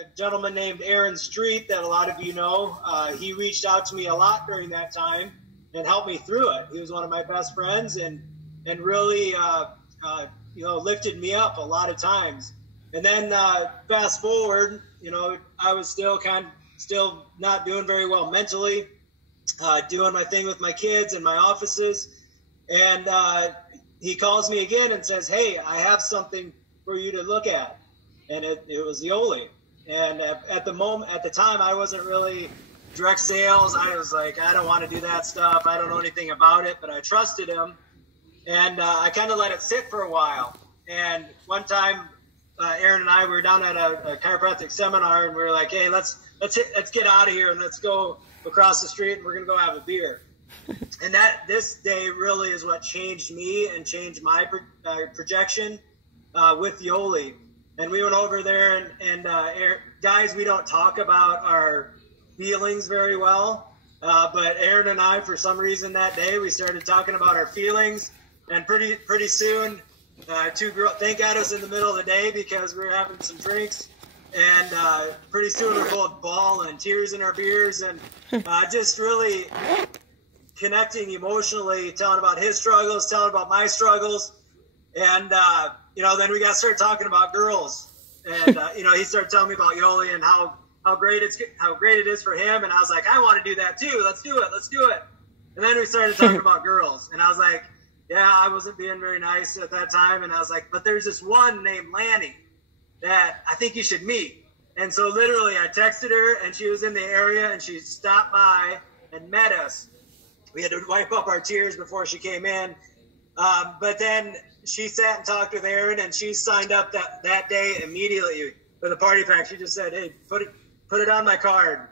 A gentleman named Aaron Street that a lot of you know. He reached out to me a lot during that time and helped me through it. He was one of my best friends and really lifted me up a lot of times. And then fast forward, I was still not doing very well mentally, doing my thing with my kids and my offices. And he calls me again and says, "Hey, I have something for you to look at." And it was Yoli. And at the time, I wasn't really direct sales. I was like, I don't want to do that stuff. I don't know anything about it, but I trusted him. And I kind of let it sit for a while. And one time, Aaron and I were down at a chiropractic seminar, and we were like, "Hey, let's get out of here and let's go across the street, and we're gonna go have a beer." And this day really is what changed me and changed my projection with Yoli. And we went over there, and guys, we don't talk about our feelings very well, but Aaron and I, for some reason that day, we started talking about our feelings, and pretty soon, two girls, thank God it was in the middle of the day because we were having some drinks, and pretty soon we're both bawling, tears in our beers, and just really connecting emotionally, telling about his struggles, telling about my struggles, and then we got to start talking about girls, and he started telling me about Yoli and how great it is for him, and I was like, I want to do that too. Let's do it. And then we started talking about girls, and I was like, yeah, I wasn't being very nice at that time, and I was like, but there's this one named Lennie that I think you should meet. And so literally I texted her, and she was in the area, and she stopped by and met us. We had to wipe up our tears before she came in, but then she sat and talked with Aaron, and she signed up that day immediately for the party pack. She just said, "Hey, put it on my card."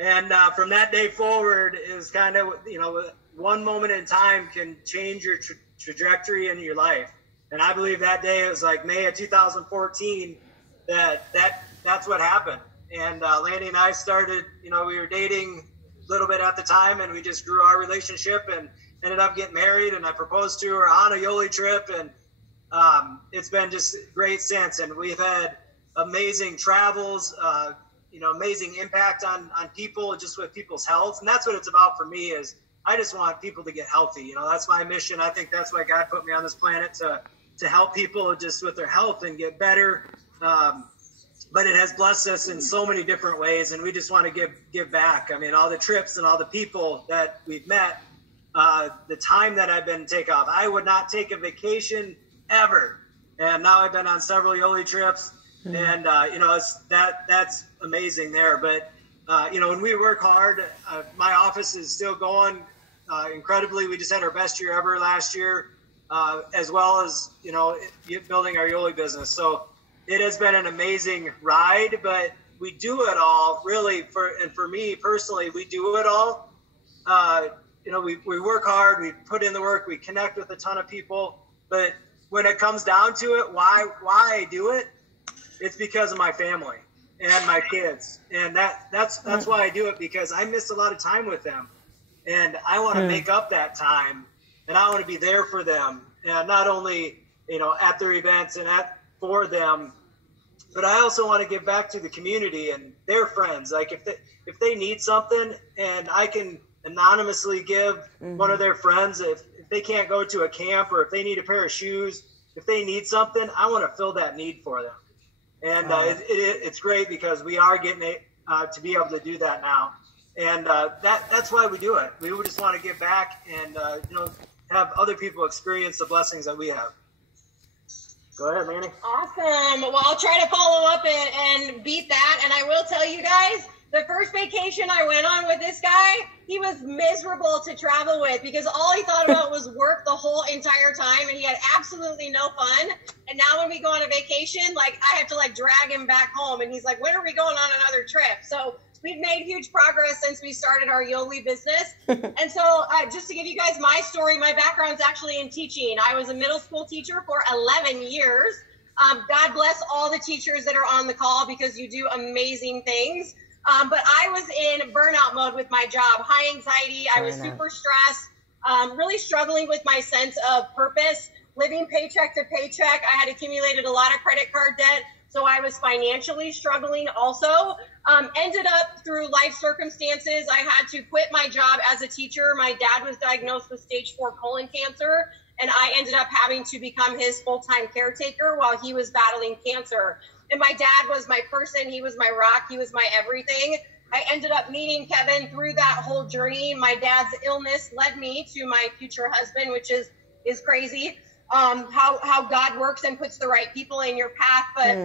And from that day forward is kind of, one moment in time can change your trajectory in your life. And I believe that day, it was like May of 2014, that's what happened. And Lennie and I started, we were dating a little bit at the time, and we just grew our relationship and ended up getting married, and I proposed to her on a Yoli trip, and it's been just great since. And we've had amazing travels, amazing impact on people, just with people's health. And that's what it's about for me, is I just want people to get healthy. That's my mission. I think that's why God put me on this planet, to help people just with their health and get better. But it has blessed us in so many different ways, and we just want to give back. I mean, all the trips and all the people that we've met, the time that I've been take off. I would not take a vacation ever. And now I've been on several Yoli trips, and, that's amazing there. But, when we work hard, my office is still going incredibly. We just had our best year ever last year, as well as, building our Yoli business. So it has been an amazing ride, but we do it all really for me personally, we do it all. We work hard, we put in the work, we connect with a ton of people, but when it comes down to it, why I do it, it's because of my family and my kids. And that's why I do it, because I miss a lot of time with them, and I want to make up that time, and I want to be there for them, and not only, at their events and for them, but I also want to give back to the community and their friends. Like if they need something, and I can anonymously give one of their friends, if they can't go to a camp, or if they need a pair of shoes, if they need something, I want to fill that need for them. And it's great, because we are getting to be able to do that now. And that's why we do it. We just want to give back and have other people experience the blessings that we have. Go ahead, Lennie. Awesome. Well, I'll try to follow up and beat that. And I will tell you guys, the first vacation I went on with this guy, he was miserable to travel with, because all he thought about was work the whole entire time, and he had absolutely no fun. And now when we go on a vacation, I have to drag him back home, and he's like, when are we going on another trip? So we've made huge progress since we started our Yoli business. And so just to give you guys my story, my background's actually in teaching. I was a middle school teacher for 11 years. God bless all the teachers that are on the call, because you do amazing things. But I was in burnout mode with my job, high anxiety. I was super stressed, really struggling with my sense of purpose, living paycheck to paycheck. I had accumulated a lot of credit card debt. So I was financially struggling also. Ended up through life circumstances, I had to quit my job as a teacher. My dad was diagnosed with stage 4 colon cancer, and I ended up having to become his full-time caretaker while he was battling cancer. And my dad was my person. He was my rock. He was my everything. I ended up meeting Kevin through that whole journey. My dad's illness led me to my future husband, which is crazy. How God works and puts the right people in your path. But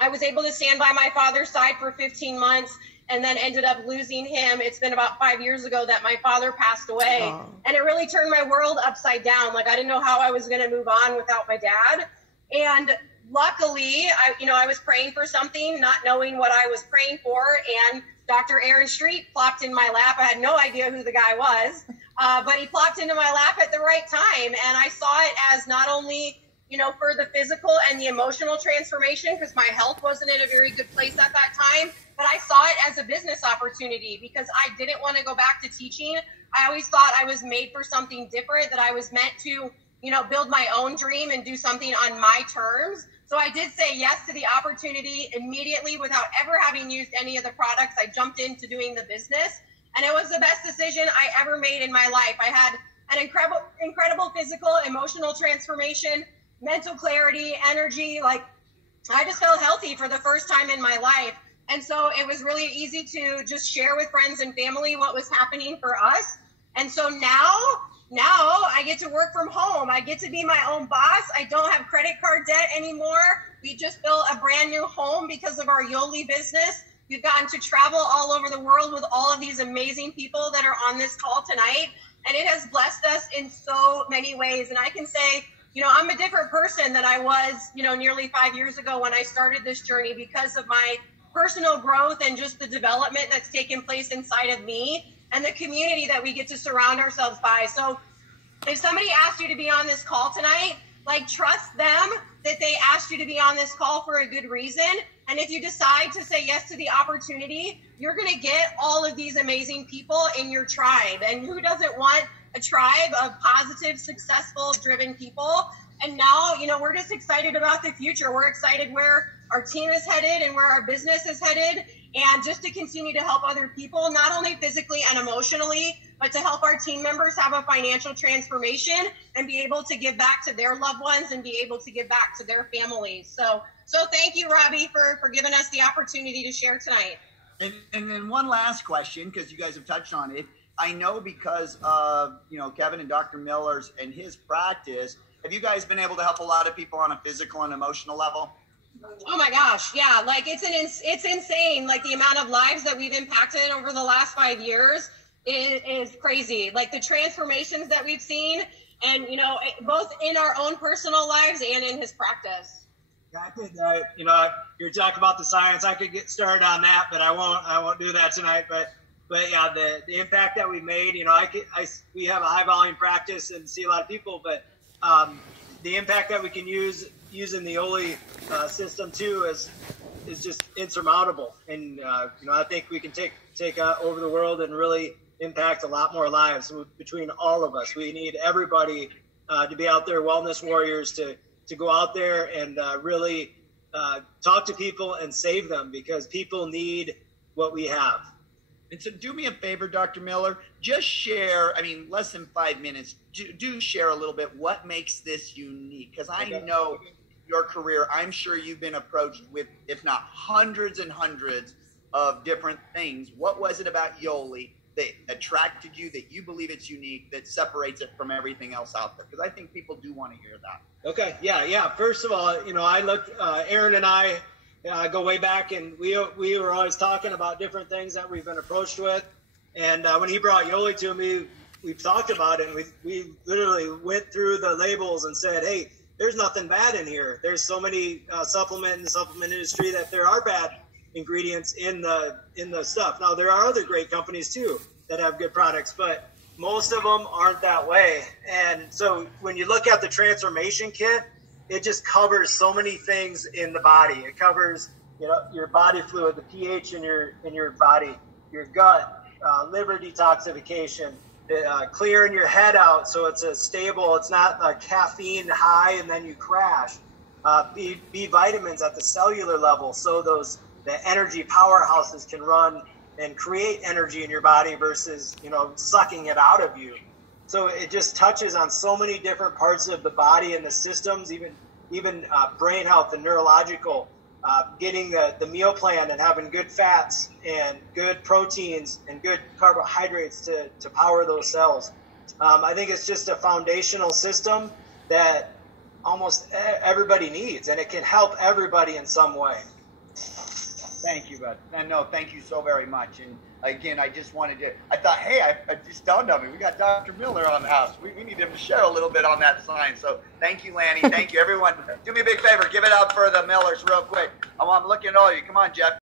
I was able to stand by my father's side for 15 months and then ended up losing him. It's been about 5 years ago that my father passed away. Oh. And it really turned my world upside down. Like, I didn't know how I was going to move on without my dad. And luckily, I was praying for something, not knowing what I was praying for. And Dr. Aaron Street plopped in my lap. I had no idea who the guy was, but he plopped into my lap at the right time. And I saw it as not only for the physical and the emotional transformation, because my health wasn't in a very good place at that time, but I saw it as a business opportunity because I didn't want to go back to teaching. I always thought I was made for something different, that I was meant to, build my own dream and do something on my terms. So I did say yes to the opportunity immediately without ever having used any of the products. I jumped into doing the business, and it was the best decision I ever made in my life. I had an incredible physical, emotional transformation, mental clarity, energy. Like, I just felt healthy for the first time in my life. And so it was really easy to just share with friends and family what was happening for us. And so now I get to work from home. I get to be my own boss. I don't have credit card debt anymore. We just built a brand new home because of our Yoli business. We've gotten to travel all over the world with all of these amazing people that are on this call tonight. And it has blessed us in so many ways. And I can say, I'm a different person than I was, nearly 5 years ago when I started this journey because of my personal growth and just the development that's taken place inside of me and the community that we get to surround ourselves by. So if somebody asked you to be on this call tonight, trust them that they asked you to be on this call for a good reason. And if you decide to say yes to the opportunity, you're going to get all of these amazing people in your tribe. And who doesn't want a tribe of positive, successful, driven people? And now, we're just excited about the future. We're excited where our team is headed and where our business is headed, and just to continue to help other people, not only physically and emotionally, but to help our team members have a financial transformation and be able to give back to their loved ones and be able to give back to their families. So thank you, Robbie, for giving us the opportunity to share tonight. And then one last question, because you guys have touched on it. I know because of, Kevin and Dr. Miller's and his practice, have you guys been able to help a lot of people on a physical and emotional level? Oh my gosh. Yeah. It's insane. The amount of lives that we've impacted over the last 5 years is crazy. The transformations that we've seen, and, both in our own personal lives and in his practice. Yeah, I think, you're talking about the science. I could get started on that, but I won't do that tonight. But yeah, the impact that we made, we have a high volume practice and see a lot of people, but the impact that we can use using the Yoli system too is just insurmountable. And I think we can take over the world and really impact a lot more lives between all of us. We need everybody to be out there, wellness warriors, to go out there and really talk to people and save them, because people need what we have. And so do me a favor, Dr. Miller, just share, less than 5 minutes, do share a little bit what makes this unique. Because I know your career, I'm sure you've been approached with, if not hundreds and hundreds of different things. What was it about Yoli that attracted you, that you believe it's unique, that separates it from everything else out there? Because I think people do want to hear that. Okay, yeah. First of all, I looked, Aaron and I go way back, and we were always talking about different things that we've been approached with. And when he brought Yoli to me, we've talked about it, and we literally went through the labels and said, hey, there's nothing bad in here. There's so many supplement in the supplement industry that there are bad ingredients in the stuff. Now, there are other great companies too that have good products, but most of them aren't that way. And so when you look at the transformation kit, it just covers so many things in the body. It covers, your body fluid, the pH in your body, your gut, liver detoxification, clearing your head out so it's a stable, it's not a caffeine high and then you crash. B vitamins at the cellular level, so the energy powerhouses can run and create energy in your body versus, sucking it out of you. So it just touches on so many different parts of the body and the systems, even brain health and neurological, getting the meal plan and having good fats and good proteins and good carbohydrates to power those cells. I think it's just a foundational system that almost everybody needs, and it can help everybody in some way. Thank you, bud. No, thank you so very much. And again, I just wanted to, I thought, hey, I just dawned on me, we got Dr. Miller on the house. We need him to share a little bit on that science. So thank you, Lennie. Thank you, everyone. Do me a big favor. Give it up for the Millers real quick. I'm looking at all of you. Come on, Jeff.